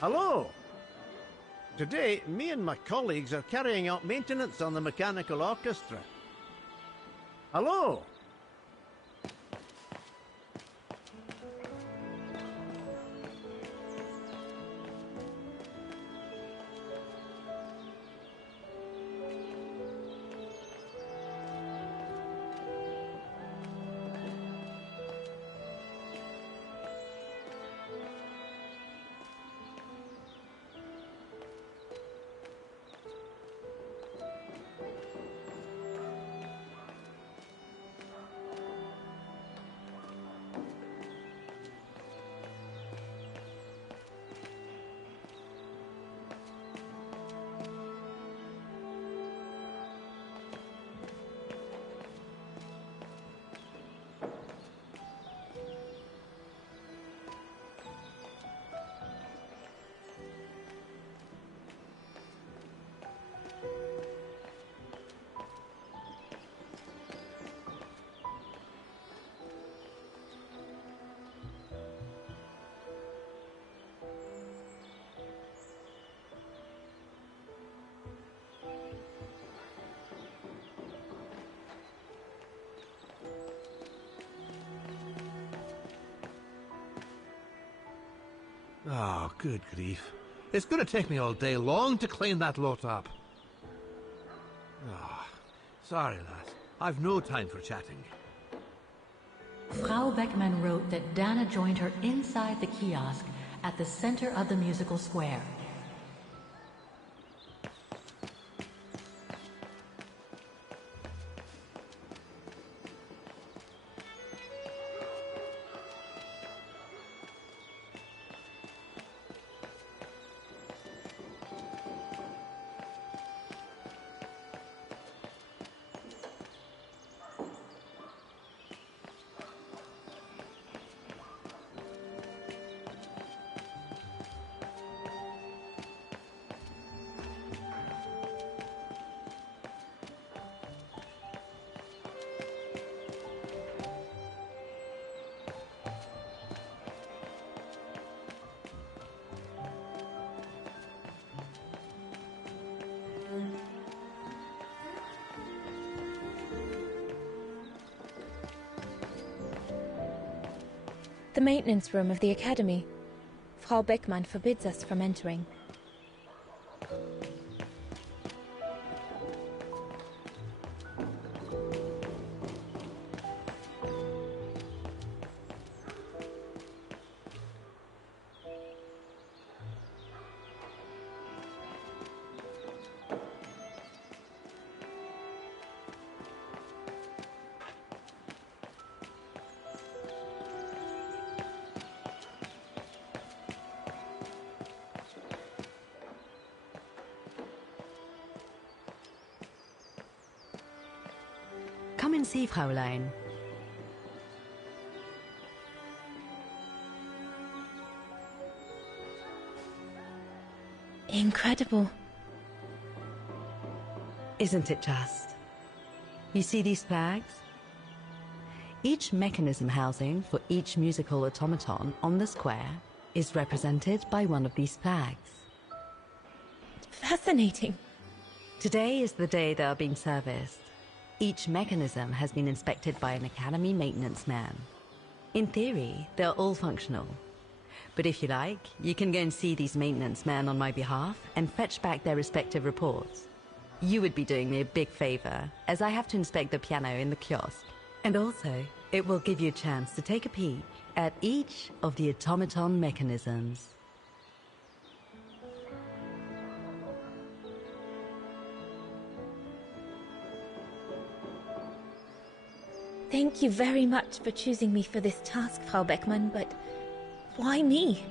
Hello! Today, me and my colleagues are carrying out maintenance on the mechanical orchestra. Hello! Oh, good grief. It's going to take me all day long to clean that lot up. Oh, sorry, lass. I've no time for chatting. Frau Beckmann wrote that Dana joined her inside the kiosk at the center of the musical square. The maintenance room of the Academy. Frau Beckmann forbids us from entering. Come and see, Fräulein. Incredible. Isn't it just? You see these flags? Each mechanism housing for each musical automaton on the square is represented by one of these flags. Fascinating. Today is the day they are being serviced. Each mechanism has been inspected by an Academy maintenance man. In theory, they're all functional. But if you like, you can go and see these maintenance men on my behalf and fetch back their respective reports. You would be doing me a big favor, as I have to inspect the piano in the kiosk. And also, it will give you a chance to take a peek at each of the automaton mechanisms. Thank you very much for choosing me for this task, Frau Beckmann, but why me?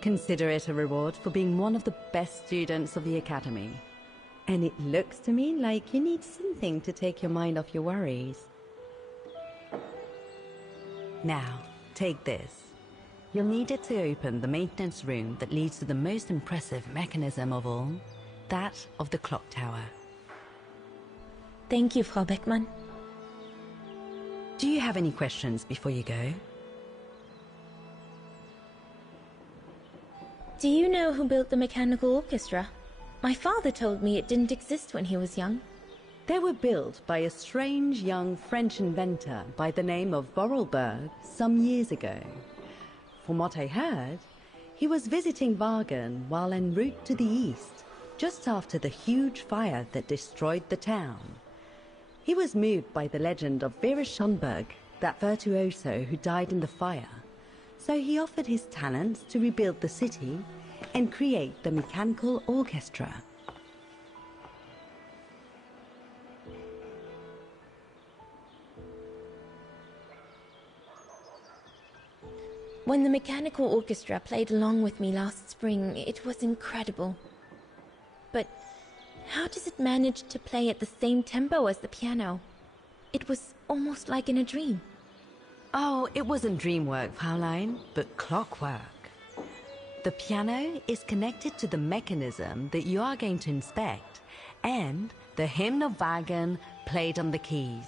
Consider it a reward for being one of the best students of the Academy. And it looks to me like you need something to take your mind off your worries. Now, take this. You'll need it to open the maintenance room that leads to the most impressive mechanism of all, that of the clock tower. Thank you, Frau Beckmann. Do you have any questions before you go? Do you know who built the mechanical orchestra? My father told me it didn't exist when he was young. They were built by a strange young French inventor by the name of Vorarlberg some years ago. From what I heard, he was visiting Wagen while en route to the east, just after the huge fire that destroyed the town. He was moved by the legend of Vera Schönberg, that virtuoso who died in the fire, so he offered his talents to rebuild the city and create the mechanical orchestra. When the mechanical orchestra played along with me last spring, it was incredible. But how does it manage to play at the same tempo as the piano? It was almost like in a dream. Oh, it wasn't dream work, Fraulein, but clockwork. The piano is connected to the mechanism that you are going to inspect, and the hymn of Wagen played on the keys.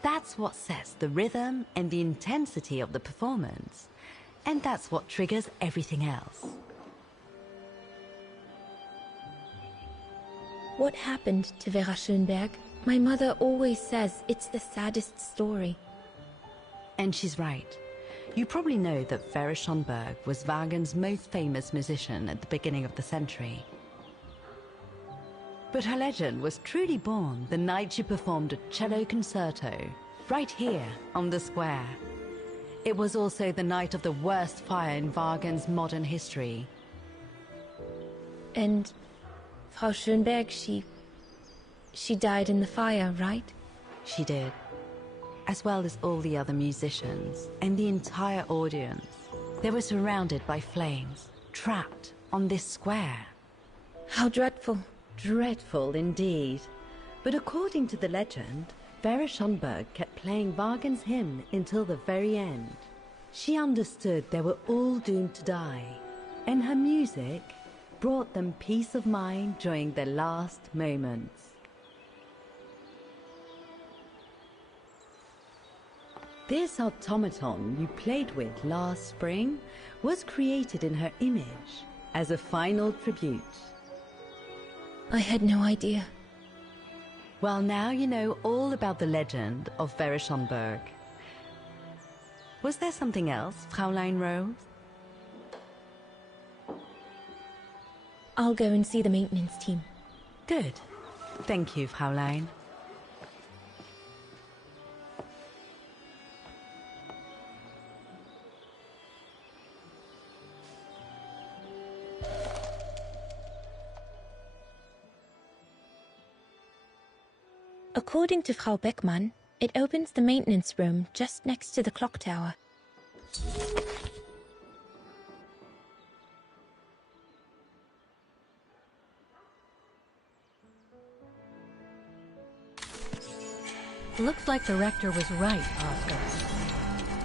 That's what sets the rhythm and the intensity of the performance, and that's what triggers everything else. What happened to Vera Schönberg? My mother always says it's the saddest story. And she's right. You probably know that Vera Schönberg was Wagen's most famous musician at the beginning of the century. But her legend was truly born the night she performed a cello concerto, right here on the square. It was also the night of the worst fire in Wagen's modern history. And Frau Schönberg, she died in the fire, right? She did. As well as all the other musicians and the entire audience. They were surrounded by flames, trapped on this square. How dreadful. Dreadful indeed. But according to the legend, Vera Schönberg kept playing Wagen's hymn until the very end. She understood they were all doomed to die, and her music brought them peace of mind during their last moments. This automaton you played with last spring was created in her image as a final tribute. I had no idea. Well, now you know all about the legend of Vera Schönberg. Was there something else, Fraulein Rose? I'll go and see the maintenance team. Good. Thank you, Fraulein. According to Frau Beckmann, it opens the maintenance room just next to the clock tower. Looks like the rector was right, Oscar.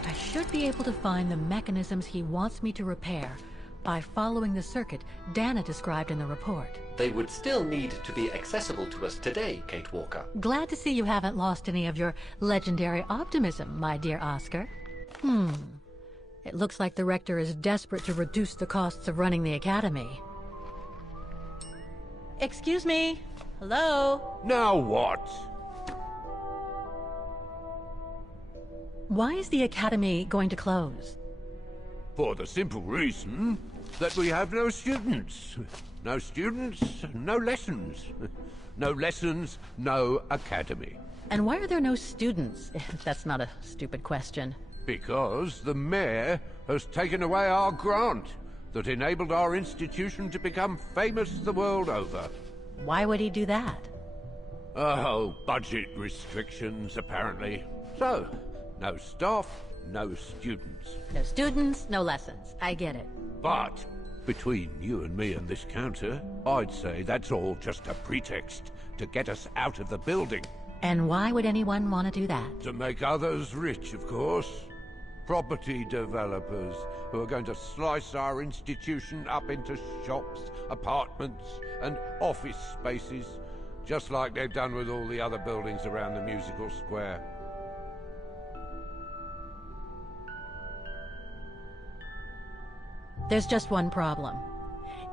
I should be able to find the mechanisms he wants me to repair by following the circuit Dana described in the report. They would still need to be accessible to us today, Kate Walker. Glad to see you haven't lost any of your legendary optimism, my dear Oscar. It looks like the rector is desperate to reduce the costs of running the academy. Excuse me? Hello? Now what? Why is the academy going to close? For the simple reason that we have no students. No students, no lessons. No lessons, no academy. And why are there no students? That's not a stupid question. Because the mayor has taken away our grant that enabled our institution to become famous the world over. Why would he do that? Oh, budget restrictions, apparently. So, no staff, no students. No students, no lessons. I get it. But, between you and me and this counter, I'd say that's all just a pretext to get us out of the building. And why would anyone want to do that? To make others rich, of course. Property developers who are going to slice our institution up into shops, apartments, and office spaces, just like they've done with all the other buildings around the musical square. There's just one problem.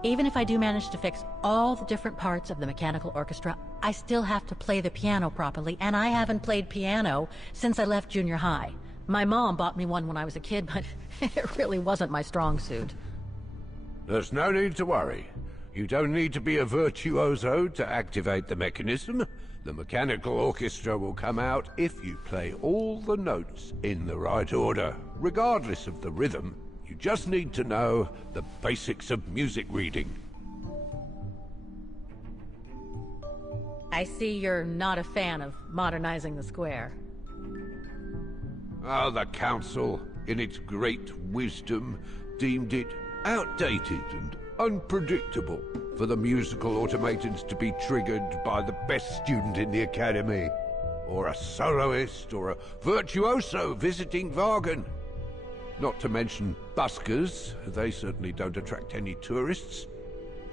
Even if I do manage to fix all the different parts of the mechanical orchestra, I still have to play the piano properly, and I haven't played piano since I left junior high. My mom bought me one when I was a kid, but it really wasn't my strong suit. There's no need to worry. You don't need to be a virtuoso to activate the mechanism. The mechanical orchestra will come out if you play all the notes in the right order, regardless of the rhythm. You just need to know the basics of music reading. I see you're not a fan of modernizing the square. Oh, the council, in its great wisdom, deemed it outdated and unpredictable for the musical automatons to be triggered by the best student in the academy, or a soloist, or a virtuoso visiting Vargan. Not to mention buskers. They certainly don't attract any tourists.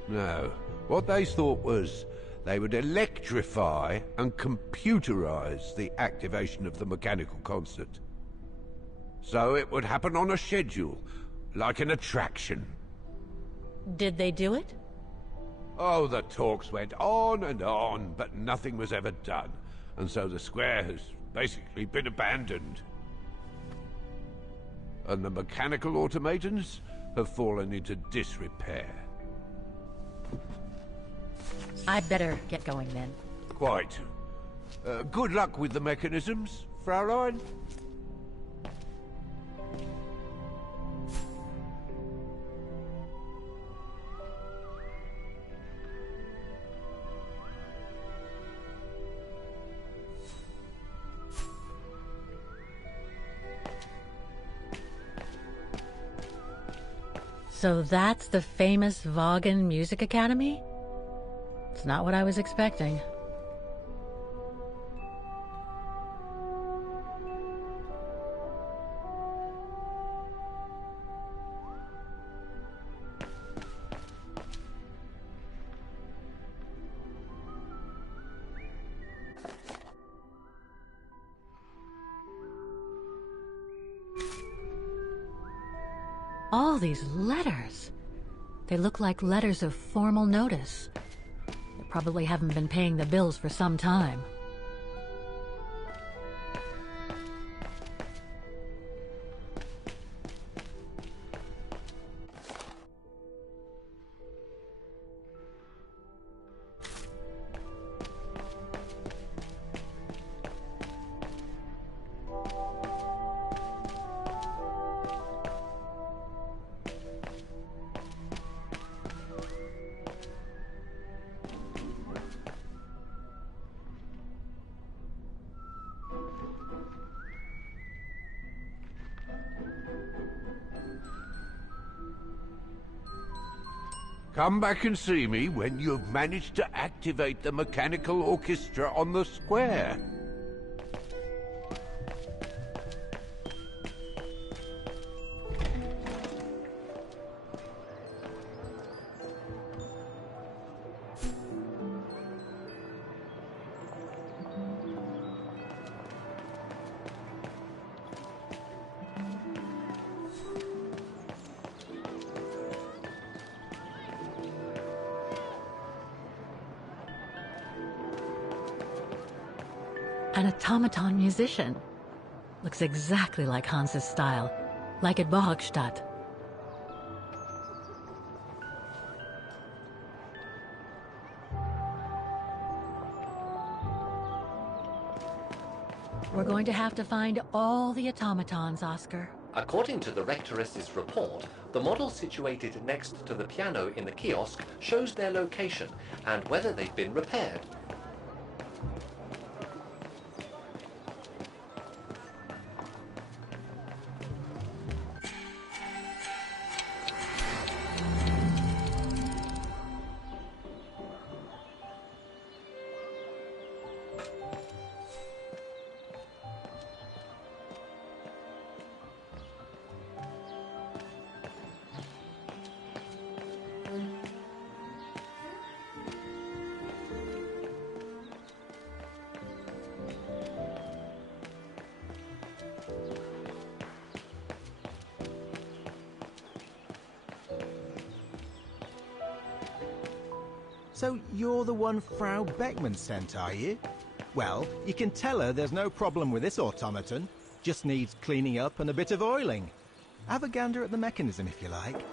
No, what they thought was they would electrify and computerize the activation of the mechanical concert. So it would happen on a schedule, like an attraction. Did they do it? Oh, the talks went on, but nothing was ever done. And so the square has basically been abandoned. And the mechanical automatons have fallen into disrepair. I'd better get going then. Quite. Good luck with the mechanisms, Fraulein. So that's the famous Vaughan Music Academy? It's not what I was expecting. All these letters. They look like letters of formal notice. They probably haven't been paying the bills for some time. Come back and see me when you've managed to activate the mechanical orchestra on the square. An automaton musician. Looks exactly like Hans's style, like at Bohgstadt. We're going to have to find all the automatons, Oscar. According to the Rectoress's report, the model situated next to the piano in the kiosk shows their location and whether they've been repaired. So you're the one Frau Beckman sent, are you? Well, you can tell her there's no problem with this automaton. Just needs cleaning up and a bit of oiling. Have a gander at the mechanism if you like.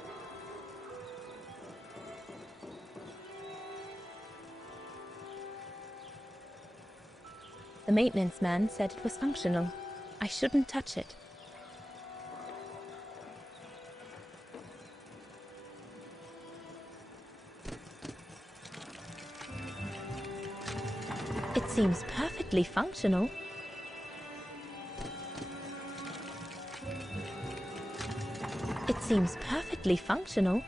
The maintenance man said it was functional. I shouldn't touch it. It seems perfectly functional. It seems perfectly functional.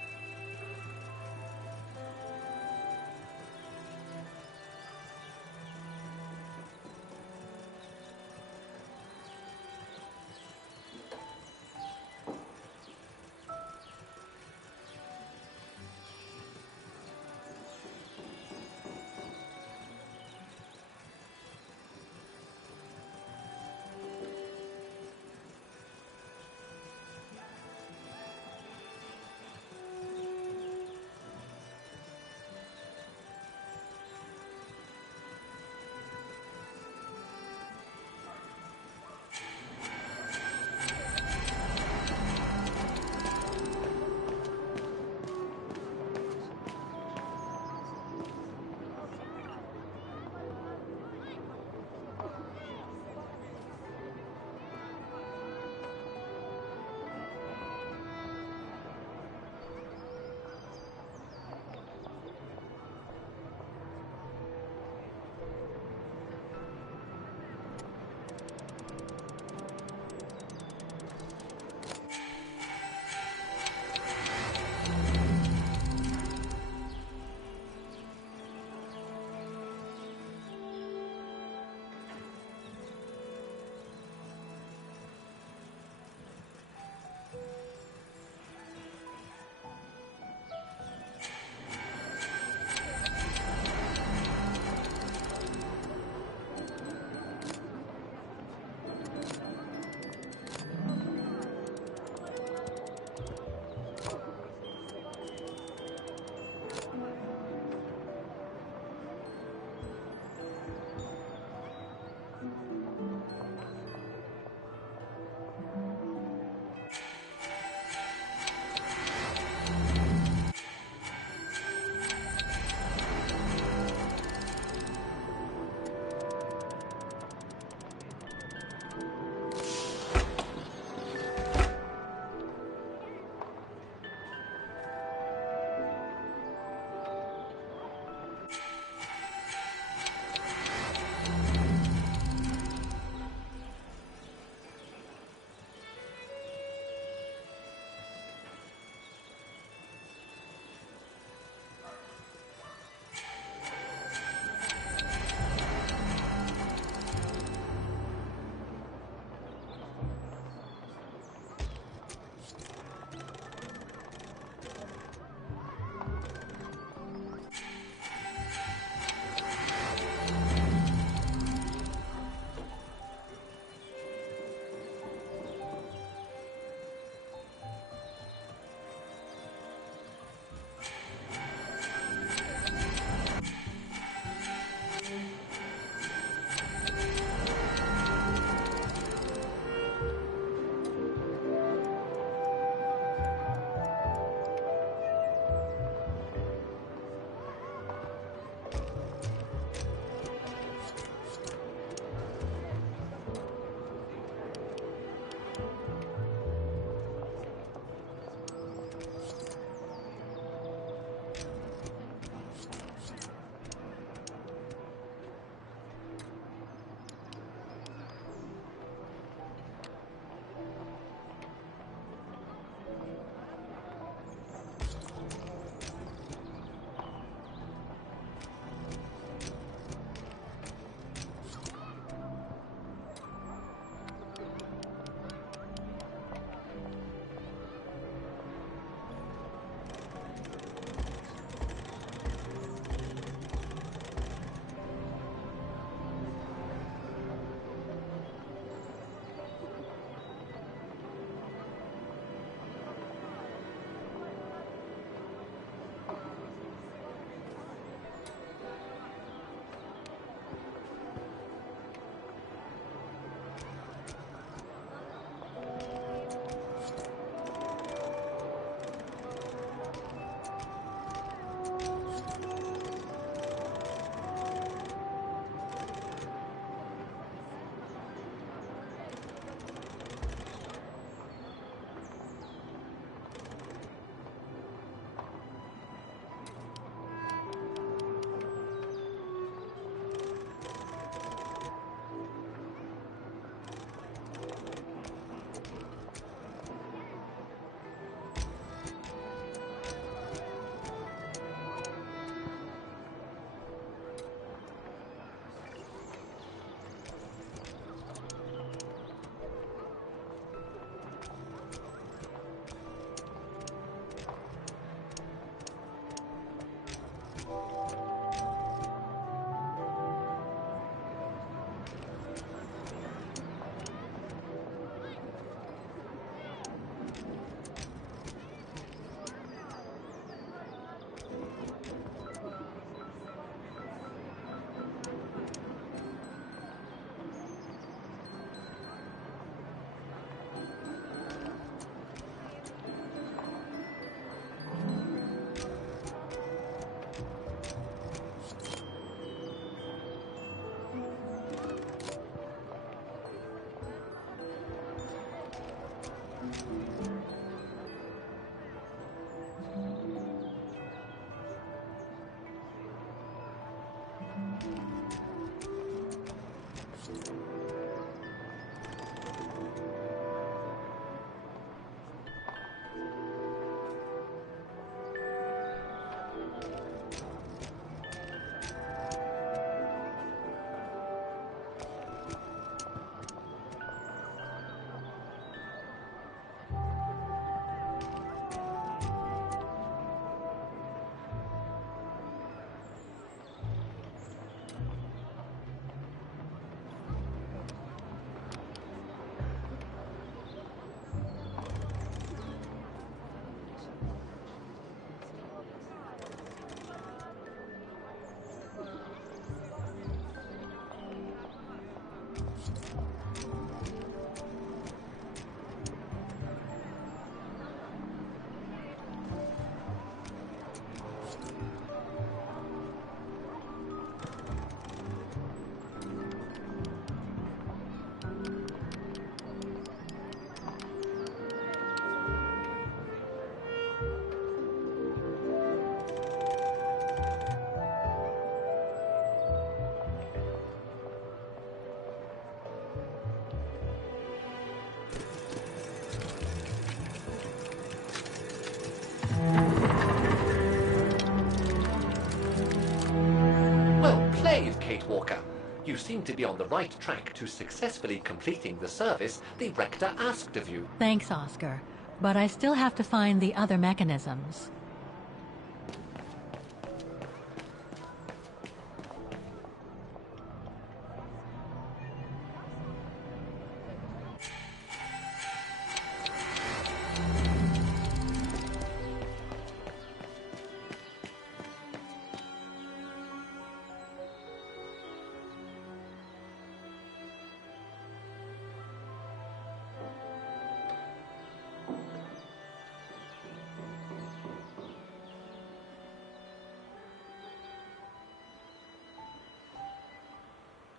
Well played, Kate Walker. You seem to be on the right track to successfully completing the service the Rector asked of you. Thanks, Oscar. But I still have to find the other mechanisms.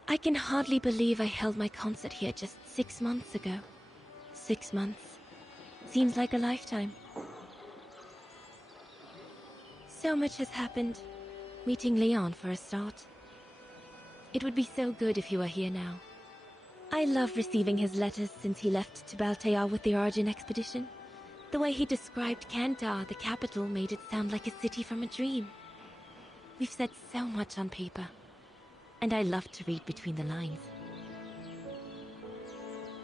I can hardly believe I held my concert here just 6 months ago. 6 months. Seems like a lifetime. So much has happened. Meeting Leon for a start. It would be so good if he were here now. I love receiving his letters since he left to Baltear with the Origin expedition. The way he described Kantar, the capital, made it sound like a city from a dream. We've said so much on paper. And I love to read between the lines.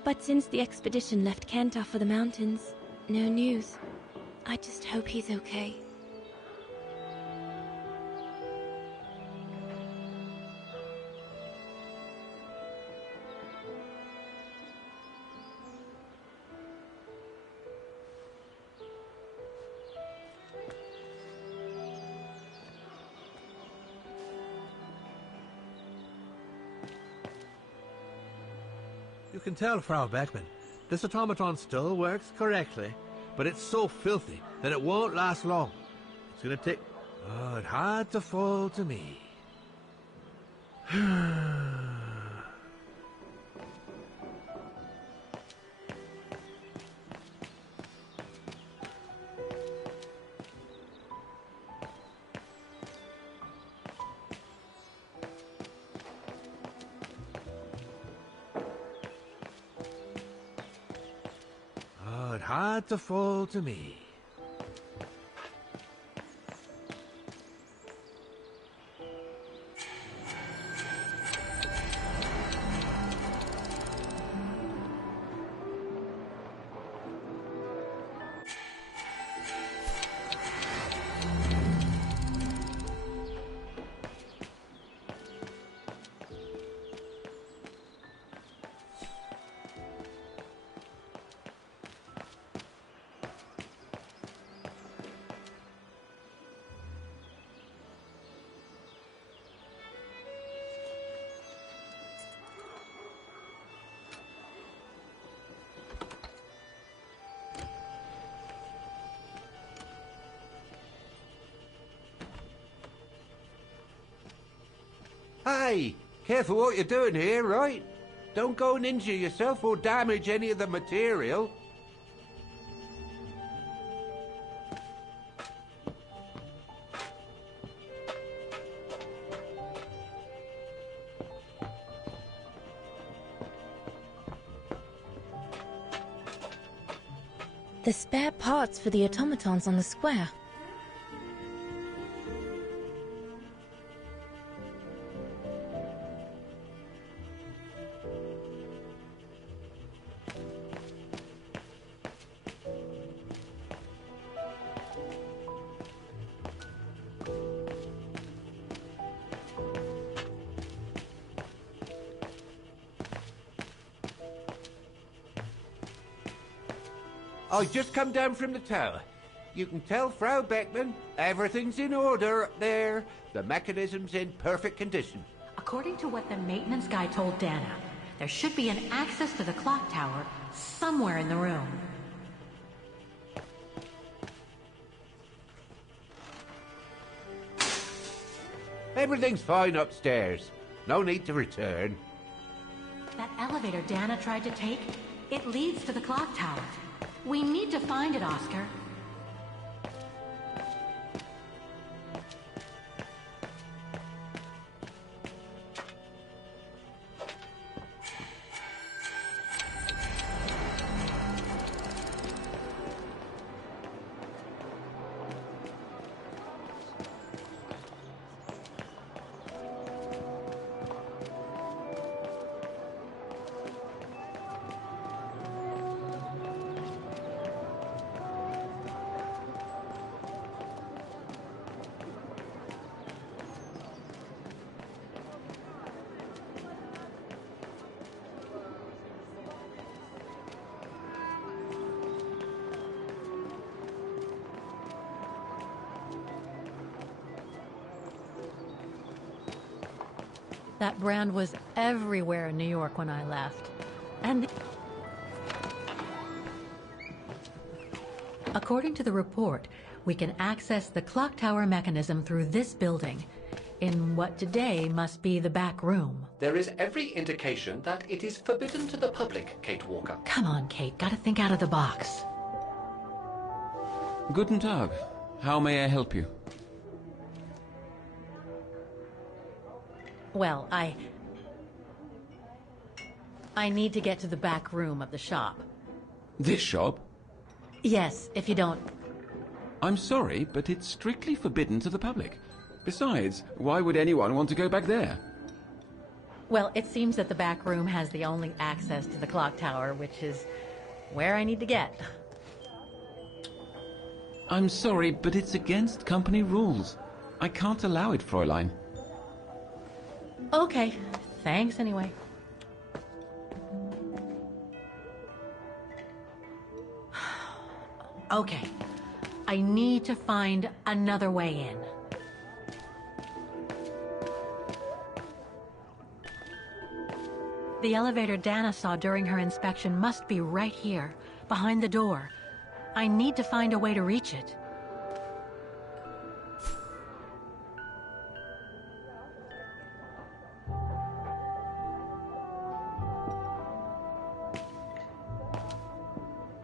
But since the expedition left Kantar for the mountains, no news. I just hope he's okay. You can tell, Frau Beckman, this automaton still works correctly, but it's so filthy that it won't last long. It's gonna take... Oh, it had to fall to me. Oh, it had to fall to me. Hey, careful what you're doing here, right? Don't go and injure yourself or damage any of the material. The spare parts for the automatons on the square. I just come down from the tower. You can tell Frau Beckman everything's in order up there. The mechanism's in perfect condition. According to what the maintenance guy told Dana, there should be an access to the clock tower somewhere in the room. Everything's fine upstairs. No need to return. That elevator Dana tried to take, it leads to the clock tower. We need to find it, Oscar. That brand was everywhere in New York when I left. And according to the report, we can access the clock tower mechanism through this building, in what today must be the back room. There is every indication that it is forbidden to the public, Kate Walker. Come on, Kate, gotta think out of the box. Guten Tag. How may I help you? Well, I need to get to the back room of the shop. This shop? Yes, if you don't... I'm sorry, but it's strictly forbidden to the public. Besides, why would anyone want to go back there? Well, it seems that the back room has the only access to the clock tower, which is where I need to get. I'm sorry, but it's against company rules. I can't allow it, Fräulein. Okay, thanks anyway. Okay, I need to find another way in. The elevator Dana saw during her inspection must be right here, behind the door. I need to find a way to reach it.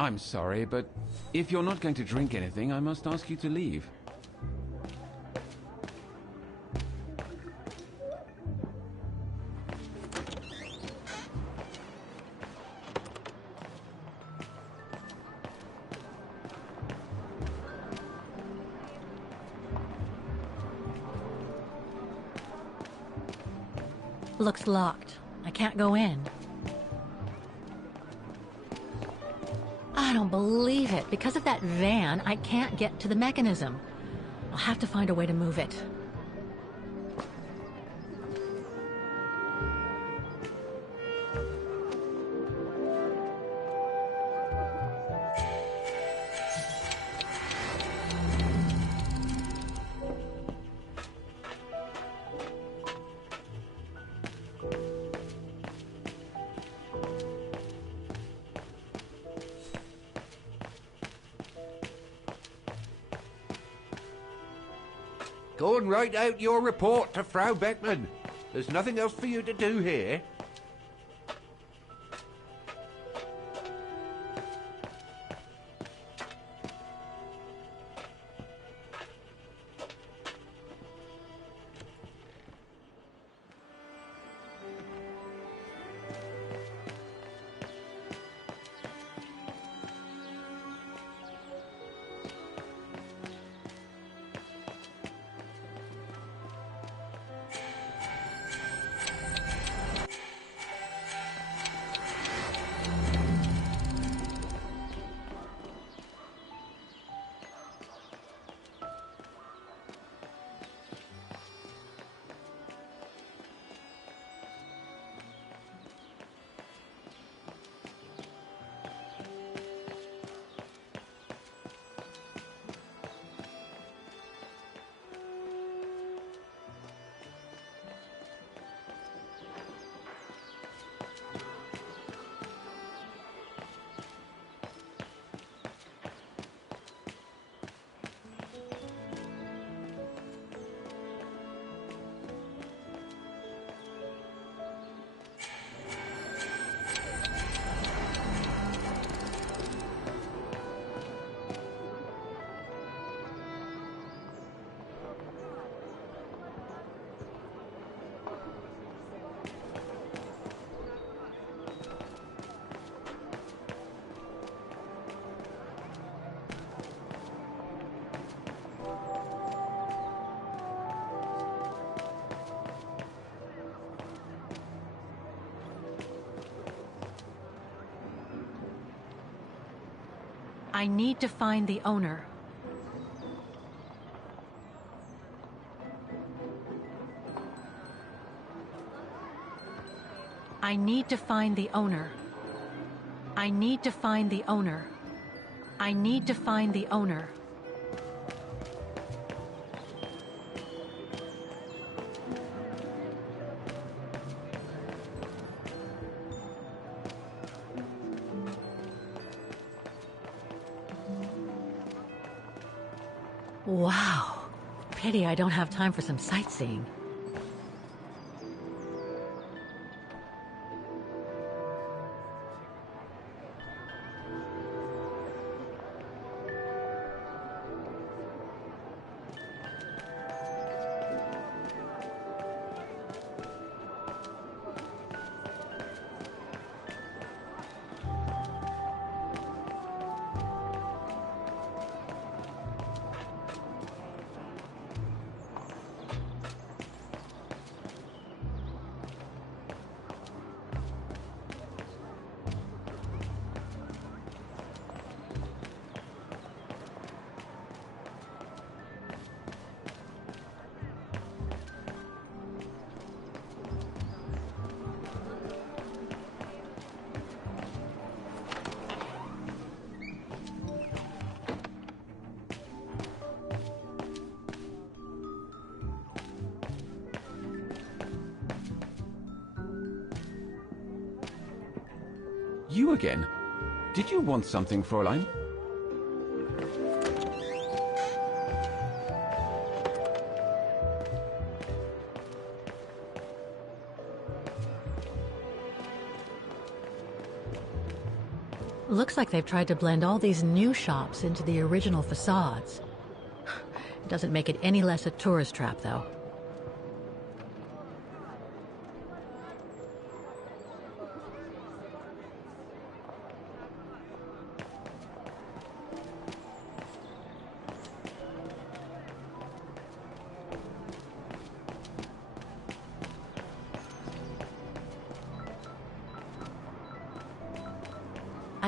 I'm sorry, but if you're not going to drink anything, I must ask you to leave. Looks locked. I can't go in. I don't believe it. Because of that van, I can't get to the mechanism. I'll have to find a way to move it. Go and write out your report to Frau Beckman. There's nothing else for you to do here. I need to find the owner. I need to find the owner. I need to find the owner. I need to find the owner. Wow. Pity I don't have time for some sightseeing. You again? Did you want something, Fräulein? Looks like they've tried to blend all these new shops into the original facades. It doesn't make it any less a tourist trap, though.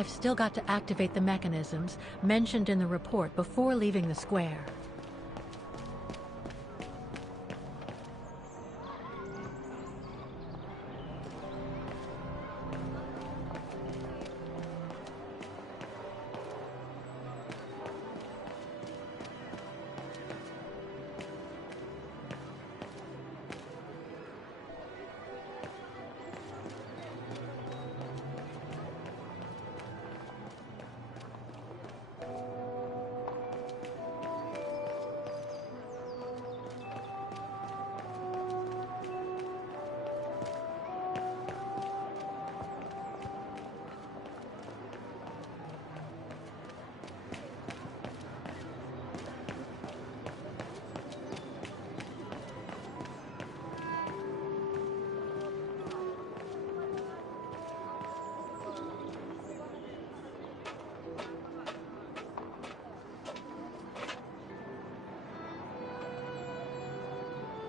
I've still got to activate the mechanisms mentioned in the report before leaving the square.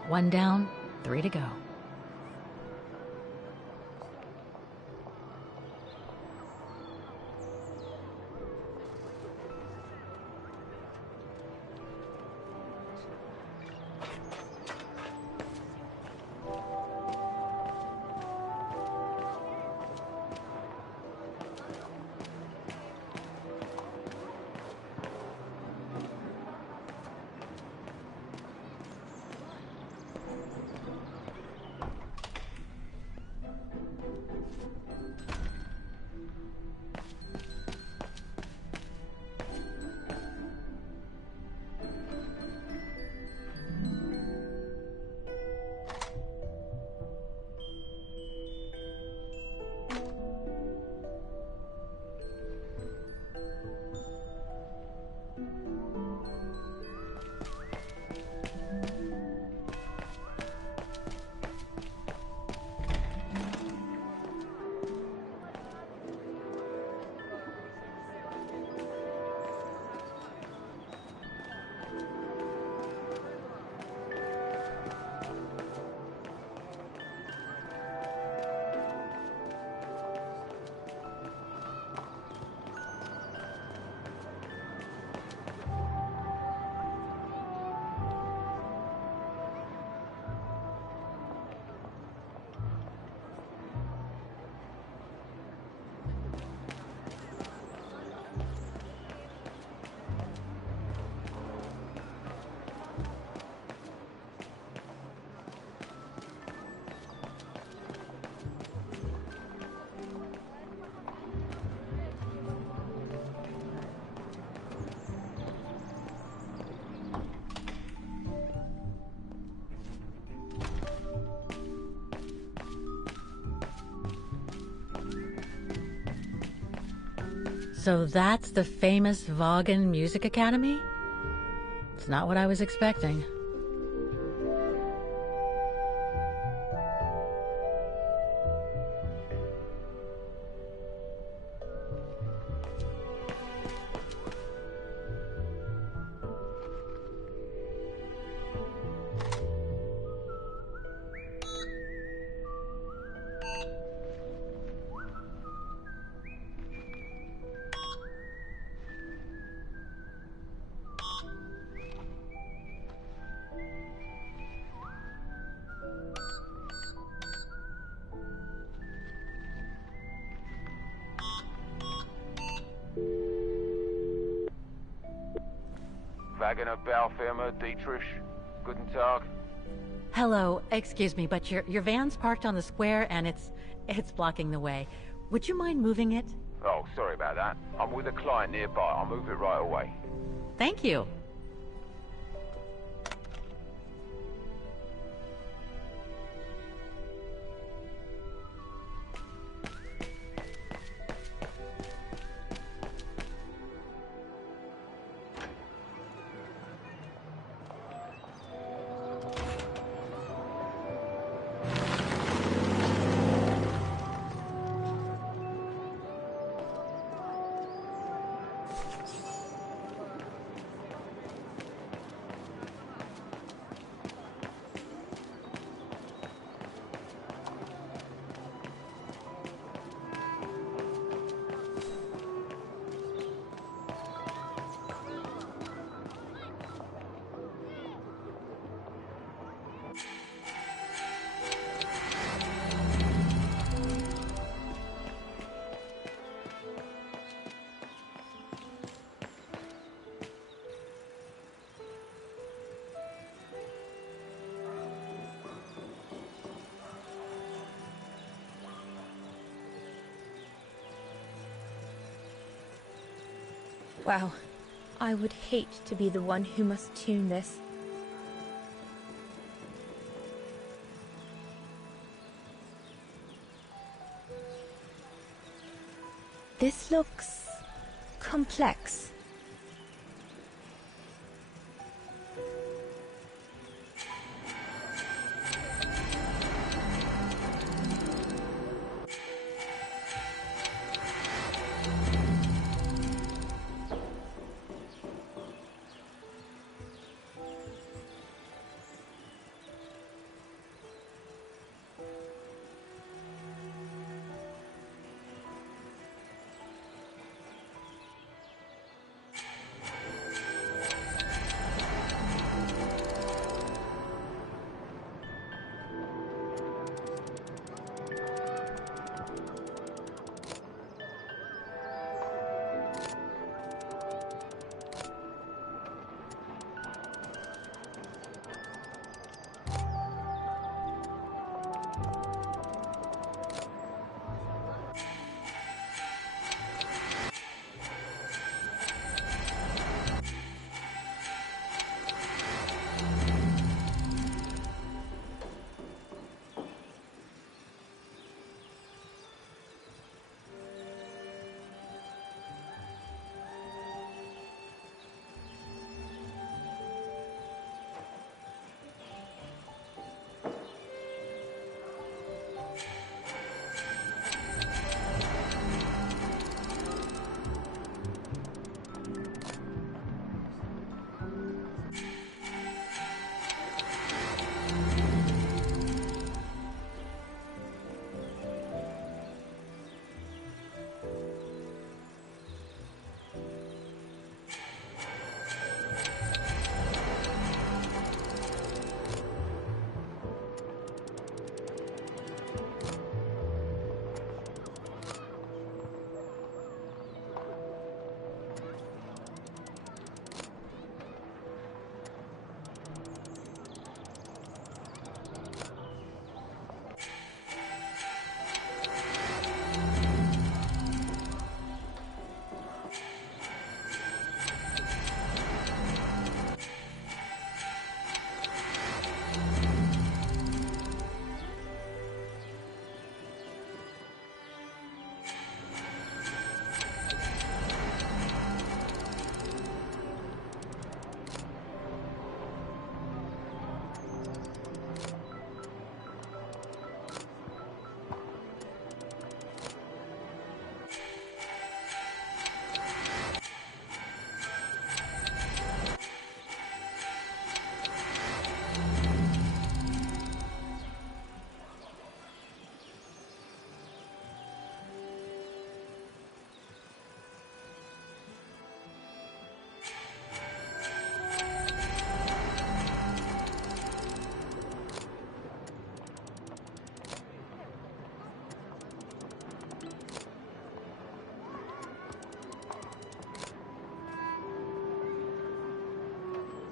One down, 3 to go. So that's the famous Vaughan Music Academy? It's not what I was expecting. Wagner Baufirma, Dietrich. Guten Tag. Hello, excuse me, but your van's parked on the square and it's blocking the way. Would you mind moving it? Oh, sorry about that. I'm with a client nearby. I'll move it right away. Thank you. Wow, I would hate to be the one who must tune this. This looks complex.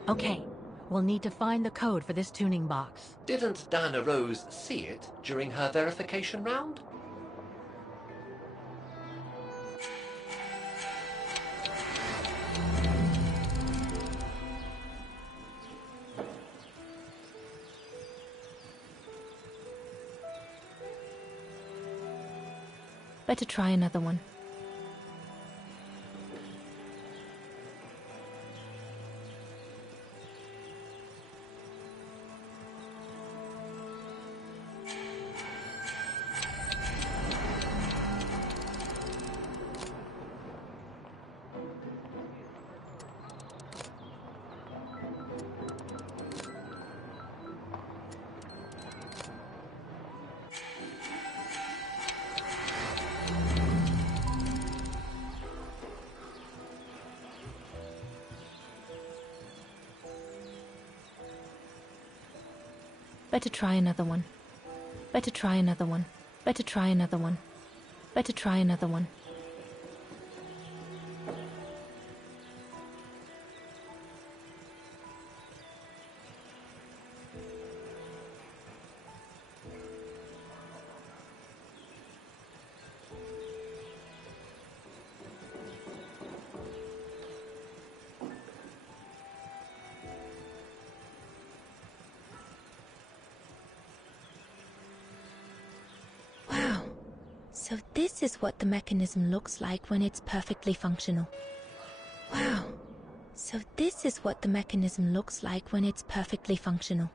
Okay, we'll need to find the code for this tuning box. Didn't Diana Rose see it during her verification round? Better try another one. Better try another one. Better try another one. Better try another one. Better try another one. So this is what the mechanism looks like when it's perfectly functional. Wow. So this is what the mechanism looks like when it's perfectly functional.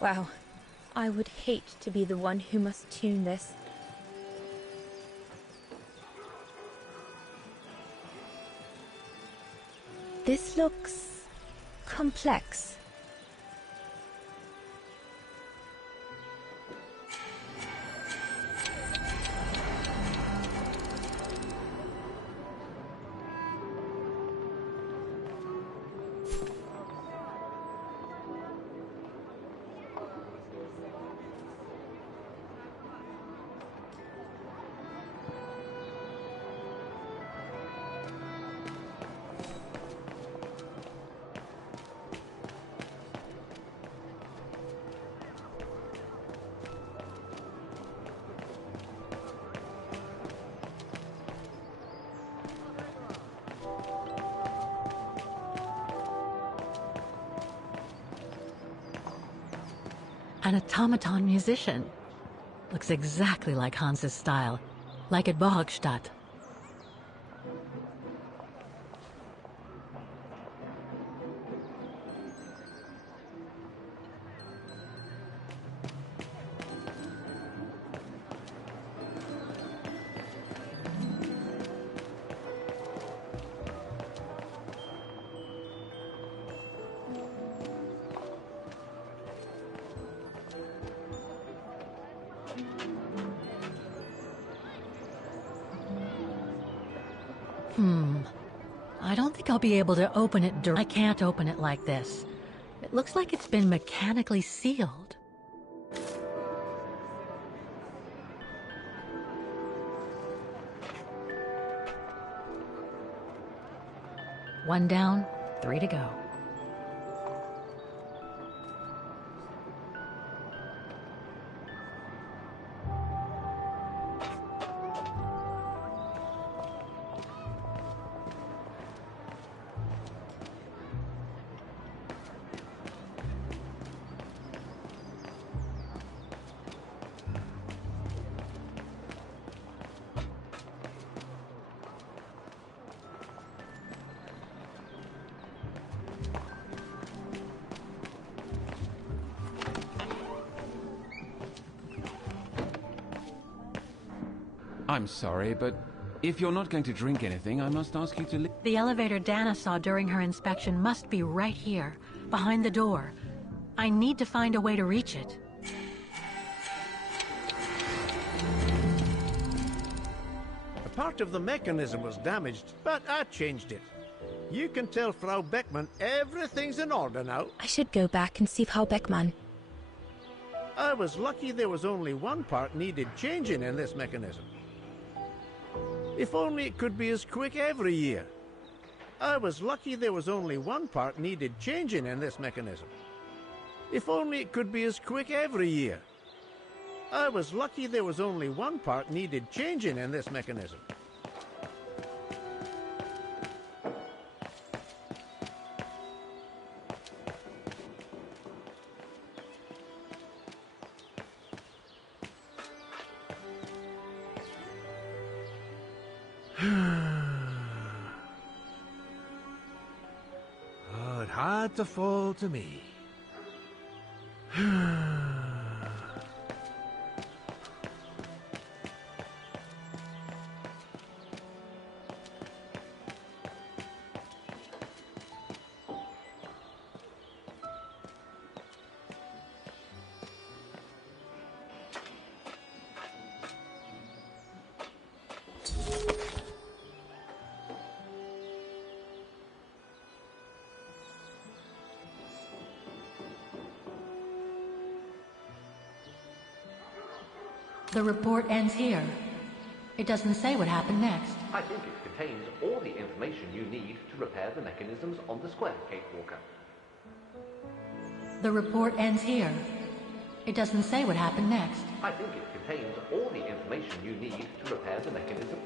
Wow. I would hate to be the one who must tune this. This looks complex. An automaton musician. Looks exactly like Hans's style, like at Bohogstadt. I don't think I'll be able to open it. I can't open it like this. It looks like it's been mechanically sealed. One down, 3 to go. I'm sorry, but if you're not going to drink anything, I must ask you to leave. The elevator Dana saw during her inspection must be right here, behind the door. I need to find a way to reach it. A part of the mechanism was damaged, but I changed it. You can tell Frau Beckmann everything's in order now. I should go back and see Frau Beckmann. I was lucky there was only one part needed changing in this mechanism. If only it could be as quick every year. I was lucky there was only one part needed changing in this mechanism. If only it could be as quick every year. I was lucky there was only one part needed changing in this mechanism. Oh, it had to fall to me. The report ends here. It doesn't say what happened next. I think it contains all the information you need to repair the mechanisms on the square, Kate Walker. The report ends here. It doesn't say what happened next. I think it contains all the information you need to repair the mechanism.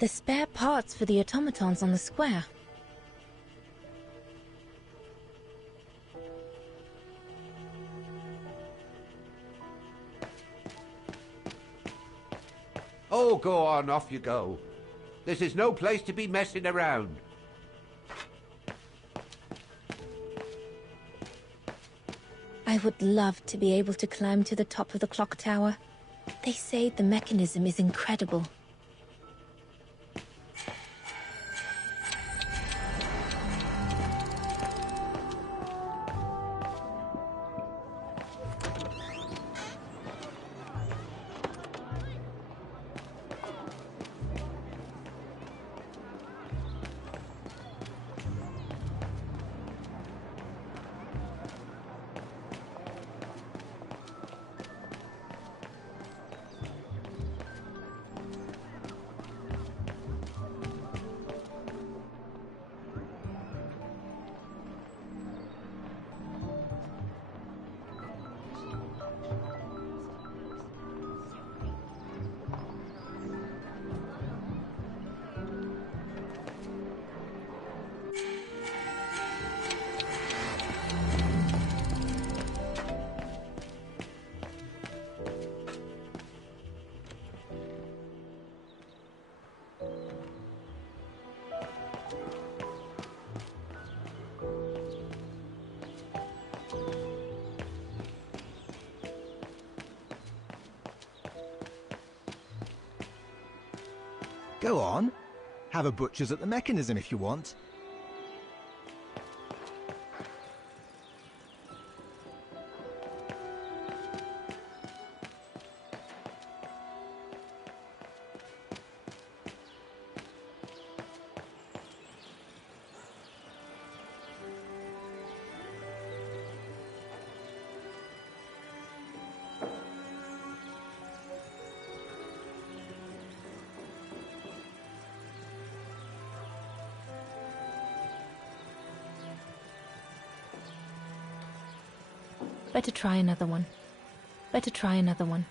The spare parts for the automatons on the square. Oh, go on, off you go. This is no place to be messing around. I would love to be able to climb to the top of the clock tower. They say the mechanism is incredible. Go on. Have a butcher's at the mechanism if you want. Better try another one. Better try another one.